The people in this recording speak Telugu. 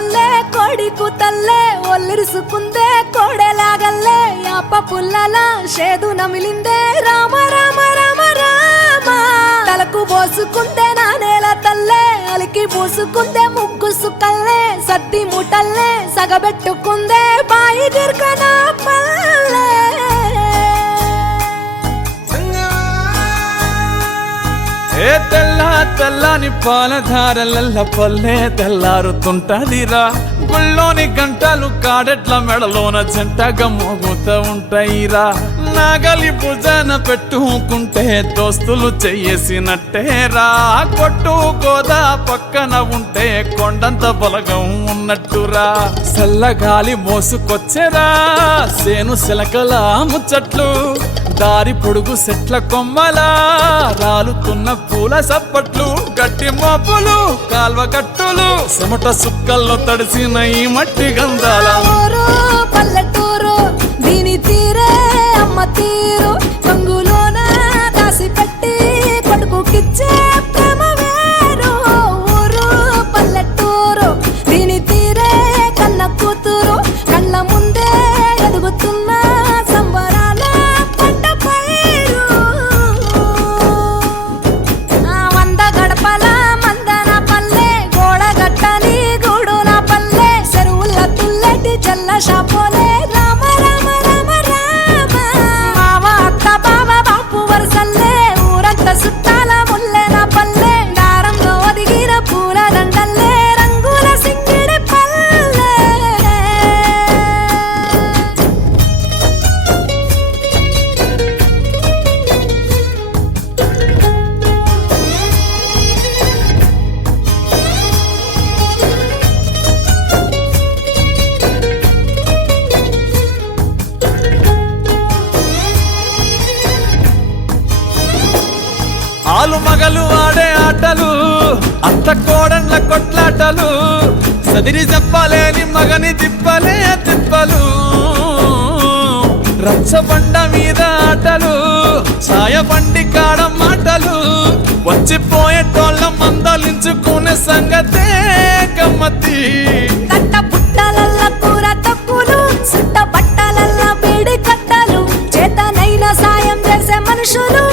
తల్లే కోడి కూతల్లే ఒల్లిరుసుకుందే కోడెలాగల్లే యాప పుల్లల షేదు నమిలిందే రామ రామ రామ రామ తలకు పోసుకుందే నా నేల తల్లే అలికి పూసుకుందే ముగ్గు సుక్కల్లే సద్ది ముటల్లే సగబెట్టుకుందే బాయి గిర్కన పల్లె ఏ తెల్ల తెల్లని పాలధారలల్ల పల్లె తెల్లారుతుంటదిరా గుళ్ళోని గంటలు కాడెట్ల మెడలోన జంటగా మోగుతూ ఉంటాయిరా నాగలి భుజాన పెట్టుకుంటే దోస్తులు చెయ్యేసినట్టేరా కొట్టు గోదా పక్కన ఉంటే కొండంత బలగం ఉన్నట్టురా చల్లగాలి మోసుకొచ్చెరా సేను సిలకల ముచ్చట్లు దారి పొడుగు సెట్ల కొమ్మలా రాలుతున్న పూల సప్పట్లు గట్టి మోపులు కాల్వ గట్టులు చెమట సుక్కల్లో తడిసిన ఈ మట్టి గంధాల పల్లెటూరు దీని తీరే అమ్మ తీరు కంగులోన దాసి పెట్టి కొడుకుకిచ్చే ప్రేమ వేరు ఊరు పల్లెటూరు దీని తీరే కన్న కూతురు కళ్ళ ముందే ఎదుగుతున్న సంబరాల పంట పైరు వంద గడపల మందన పల్లె గోడ గట్టని గూడు నా పల్లె చెరువుల తుల్లటి జల్ల షాపోలే రామ రామ రామ రామ మావ అత్త బావ బాపు వరసల్లే ఊరంత సుట్టాల ముల్లె నా పల్లె దారంలో ఒదిగిన పూల దండల్లే రంగుల సింగిడి పల్లె ఆలు మగలు ఆడే ఆటలు అత్త కోడన్ల కొట్లాటలు సదిరి చెప్పలేని మగని తిప్పలే తిప్పలు రచ్చబండ మీద ఆటలు ఛాయ బండి కాడ మాటలు వచ్చిపోయేటోళ్ళ మందలించుకునే సంగతే గమ్మతి కట్ట పుట్టలల్ల కూర తక్కులు సుట్ట బట్టలల్ల వేడి కట్టలు చేతనైన సాయం చేసే మనుషులు